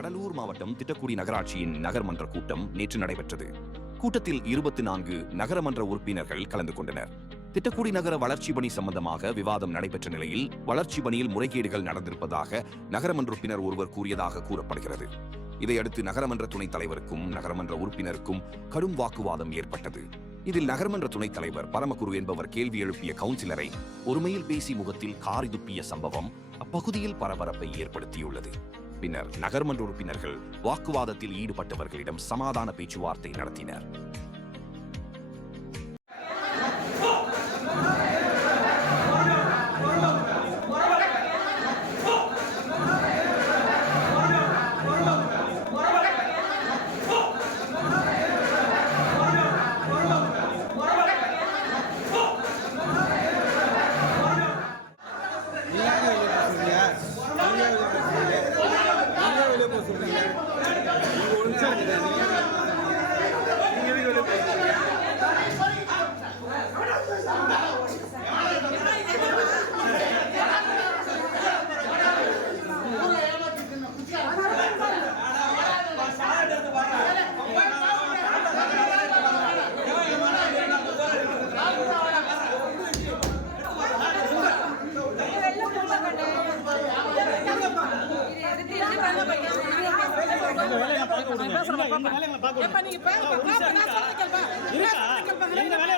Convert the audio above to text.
கடலூர் மாவட்டம் திட்டக்குடி நகராட்சியின் நகர்மன்ற கூட்டம் நேற்று நடைபெற்றது. கூட்டத்தில் 24 நகரமன்ற உறுப்பினர்கள் கலந்து கொண்டனர். திட்டக்குடி நகர வளர்ச்சி பணி சம்பந்தமாக விவாதம் நடைபெற்ற நிலையில் வளர்ச்சி பணியில் முறைகேடுகள் நடந்திருப்பதாக நகரமன்ற உறுப்பினர் ஒருவர் கூறியதாக கூறப்படுகிறது. இதையடுத்து நகரமன்ற துணைத் தலைவருக்கும் நகரமன்ற உறுப்பினருக்கும் கடும் வாக்குவாதம் ஏற்பட்டது. இதில் நகரமன்ற துணைத் தலைவர் பரமகுரு என்பவர் கேள்வி எழுப்பிய கவுன்சிலரை ஒருமையில் பேசி முகத்தில் காரி துப்பிய சம்பவம் அப்பகுதியில் பரபரப்பை ஏற்படுத்தியுள்ளது. பின்னர் நகர்மன்ற உறுப்பினர்கள் வாக்குவாதத்தில் ஈடுபட்டவர்களிடம் சமாதான பேச்சுவார்த்தை நடத்தினர். எங்க வேலையை